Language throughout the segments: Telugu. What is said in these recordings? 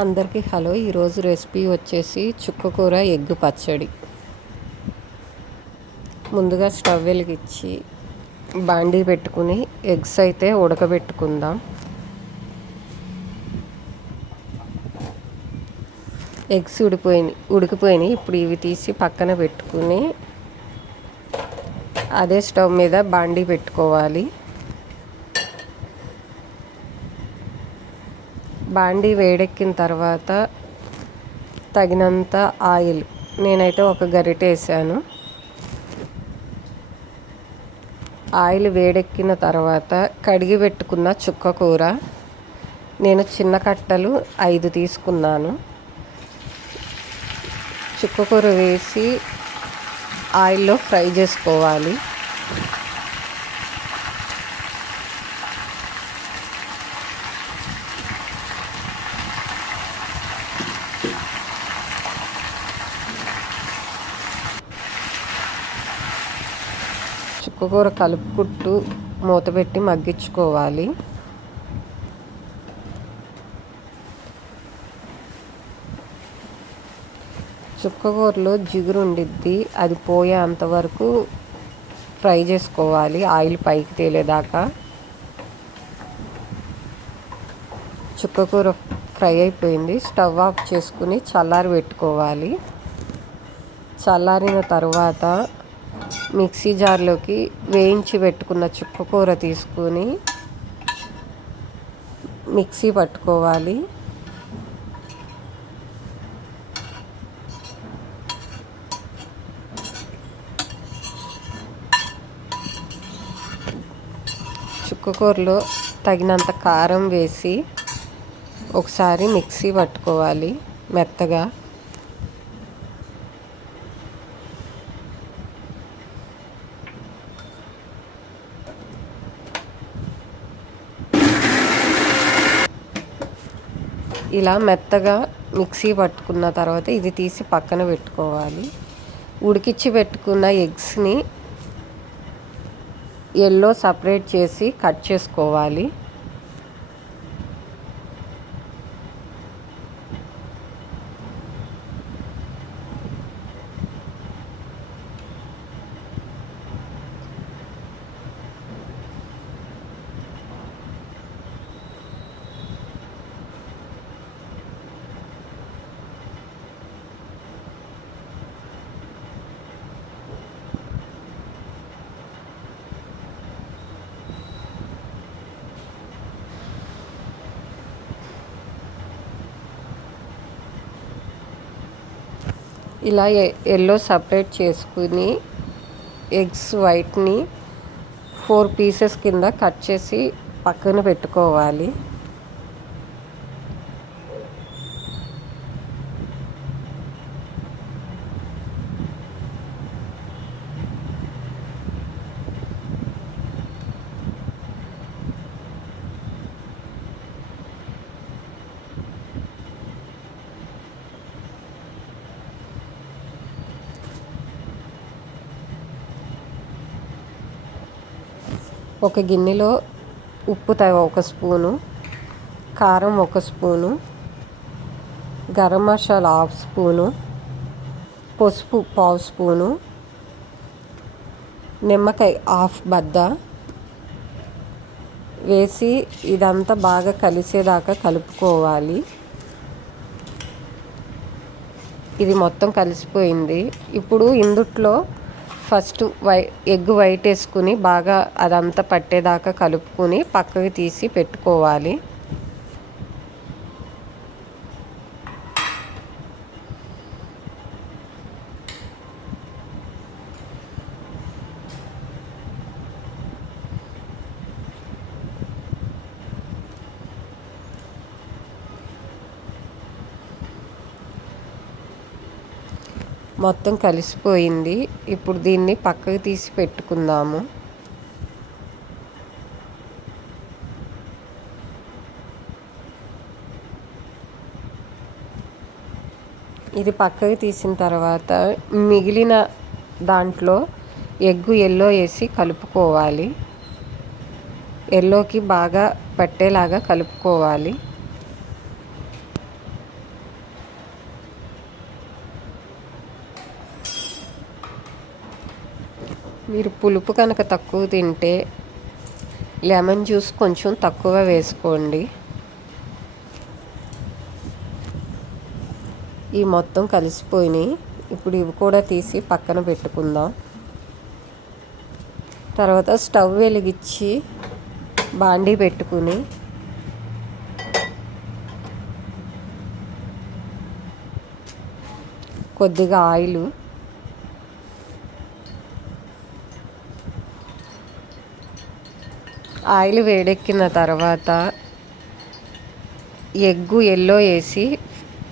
అందరికీ హలో. ఈరోజు రెసిపీ వచ్చేసి చుక్కకూర ఎగ్ పచ్చడి. ముందుగా స్టవ్ వెలిగించి బాండీ పెట్టుకుని ఎగ్స్ అయితే ఉడకబెట్టుకుందాం. ఎగ్స్ ఉడికిపోయినాయి. ఇప్పుడు ఇవి తీసి పక్కన పెట్టుకుని అదే స్టవ్ మీద బాండీ పెట్టుకోవాలి. బాండీ వేడెక్కిన తర్వాత తగినంత ఆయిల్, నేనైతే ఒక గరిటె వేసాను. ఆయిల్ వేడెక్కిన తర్వాత కడిగి పెట్టుకున్న చుక్కకూర, నేను చిన్న కట్టలు 5 తీసుకున్నాను. చుక్కకూర వేసి ఆయిల్లో ఫ్రై చేసుకోవాలి. చుక్కకూర కలుపుకుంటూ మూతపెట్టి మగ్గించుకోవాలి. చుక్కకూరలో జిగురు ఉండిద్ది, అది పోయే అంతవరకు ఫ్రై చేసుకోవాలి, ఆయిల్ పైకి తేలేదాకా. చుక్కకూర ఫ్రై అయిపోయింది. స్టవ్ ఆఫ్ చేసుకుని చల్లారి పెట్టుకోవాలి. చల్లారిన తర్వాత మిక్సీ జార్లోకి వేయించి పెట్టుకున్న చుక్కకూర తీసుకుని మిక్సీ పట్టుకోవాలి. చుక్కకూరలో తగినంత కారం వేసి ఒకసారి మిక్సీ పట్టుకోవాలి మెత్తగా. ఇలా మెత్తగా మిక్సీ పట్టుకున్న తర్వాత ఇది తీసి పక్కన పెట్టుకోవాలి. ఉడికించి పెట్టుకున్న ఎగ్స్ని ఎల్లో సపరేట్ చేసి కట్ చేసుకోవాలి. ఇలా ఎల్లో సపరేట్ చేసుకుని ఎగ్స్ వైట్ని 4 పీసెస్ కింద కట్ చేసి పక్కన పెట్టుకోవాలి. ఒక గిన్నెలో ఉప్పు 1 స్పూను, కారం 1 స్పూను, గరం మసాలా 1/2 స్పూను, పసుపు 1/2 స్పూను, నిమ్మకాయ 1/2 బద్ద వేసి ఇదంతా బాగా కలిసేదాకా కలుపుకోవాలి. ఇది మొత్తం కలిసిపోయింది. ఇప్పుడు ఇందుట్లో ఫస్ట్ ఎగ్ వైట్ వేసుకుని బాగా అదంతా పట్టేదాకా కలుపుకొని పక్కకి తీసి పెట్టుకోవాలి. మొత్తం కలిసిపోయింది. ఇప్పుడు దీన్ని పక్కకు తీసి పెట్టుకుందాము. ఇది పక్కకు తీసిన తర్వాత మిగిలిన దాంట్లో ఎగ్ ఎల్లో వేసి కలుపుకోవాలి. ఎల్లోకి బాగా పట్టేలాగా కలుపుకోవాలి. మీరు పులుపు కనుక తక్కువ తింటే లెమన్ జ్యూస్ కొంచెం తక్కువ వేసుకోండి. ఈ మొత్తం కలిసిపోయినాయి. ఇప్పుడు ఇవి కూడా తీసి పక్కన పెట్టుకుందాం. తర్వాత స్టవ్ వెలిగించి బాండీ పెట్టుకుని కొద్దిగా ఆయిల్ వేడెక్కిన తర్వాత ఎగ్గు ఎల్లో వేసి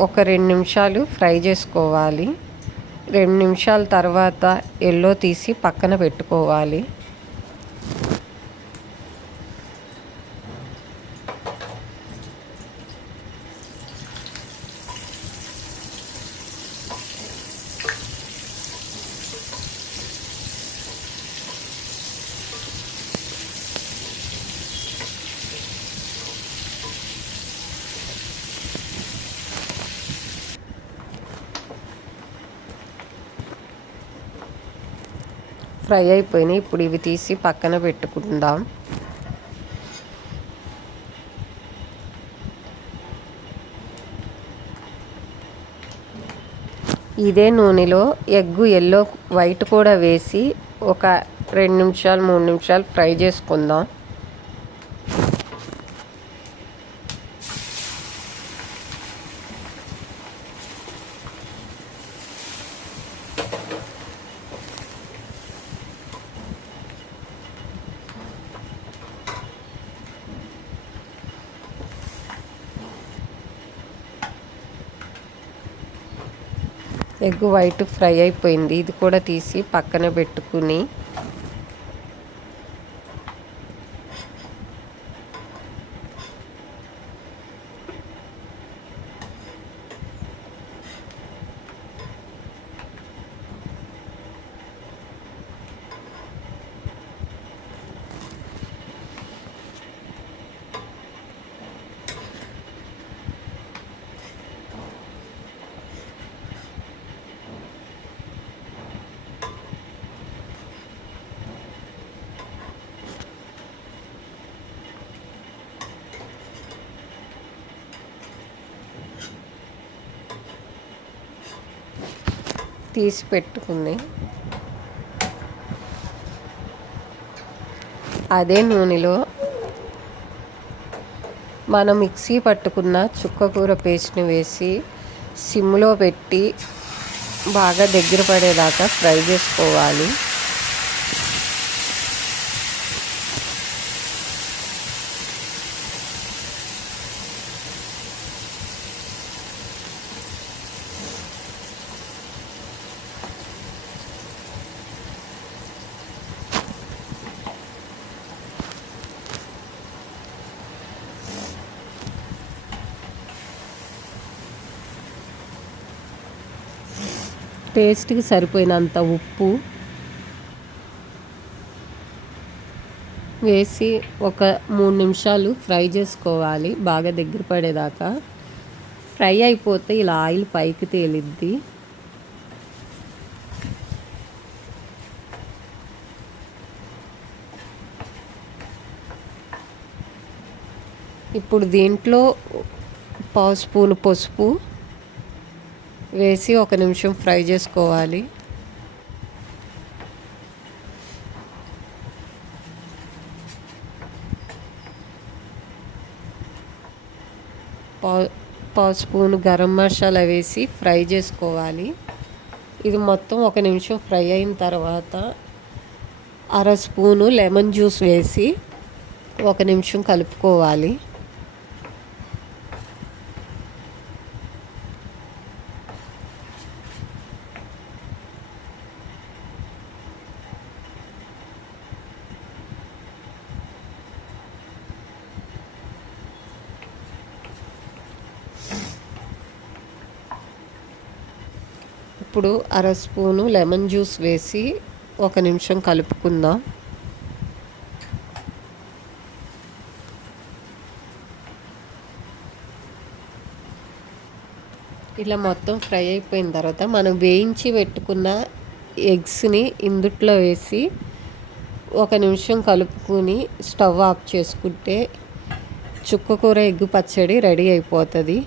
ఒక 2 నిమిషాలు ఫ్రై చేసుకోవాలి. 2 నిమిషాల తర్వాత ఎల్లో తీసి పక్కన పెట్టుకోవాలి. ఫ్రై అయిపోయినాయి. ఇప్పుడు ఇవి తీసి పక్కన పెట్టుకుందాం. ఇదే నూనెలో ఎగ్గు ఎల్లో వైట్ కూడా వేసి ఒక 2 నిమిషాలు 3 నిమిషాలు ఫ్రై చేసుకుందాం. ఎగ్ వైట్ ఫ్రై అయిపోయింది. ఇది కూడా తీసి పక్కన పెట్టుకుని తీసి పెట్టుకుని అదే నూనెలో మనం మిక్సీ పట్టుకున్న చుక్కకూర పేస్ట్ని వేసి సిమ్లో పెట్టి బాగా దగ్గర పడేదాకా ఫ్రై చేసుకోవాలి. టేస్ట్కి సరిపోయినంత ఉప్పు వేసి ఒక 3 నిమిషాలు ఫ్రై చేసుకోవాలి. బాగా దగ్గర పడేదాకా ఫ్రై అయిపోతే ఇలా ఆయిల్ పైకి తేలిద్ది. ఇప్పుడు దీంట్లో 1 స్పూను పసుపు వేసి 1 నిమిషం ఫ్రై చేసుకోవాలి. పావు స్పూను గరం మసాలా వేసి ఫ్రై చేసుకోవాలి. ఇది మొత్తం 1 నిమిషం ఫ్రై అయిన తర్వాత 1/2 స్పూను లెమన్ జ్యూస్ వేసి 1 నిమిషం కలుపుకోవాలి. ఇప్పుడు 1/2 స్పూను లెమన్ జ్యూస్ వేసి 1 నిమిషం కలుపుకుందాం. ఇలా మొత్తం ఫ్రై అయిపోయిన తర్వాత మనం వేయించి పెట్టుకున్న ఎగ్స్ని ఇందుట్లో వేసి ఒక నిమిషం కలుపుకుని స్టవ్ ఆఫ్ చేసుకుంటే చుక్కకూర ఎగ్ పచ్చడి రెడీ అయిపోతుంది.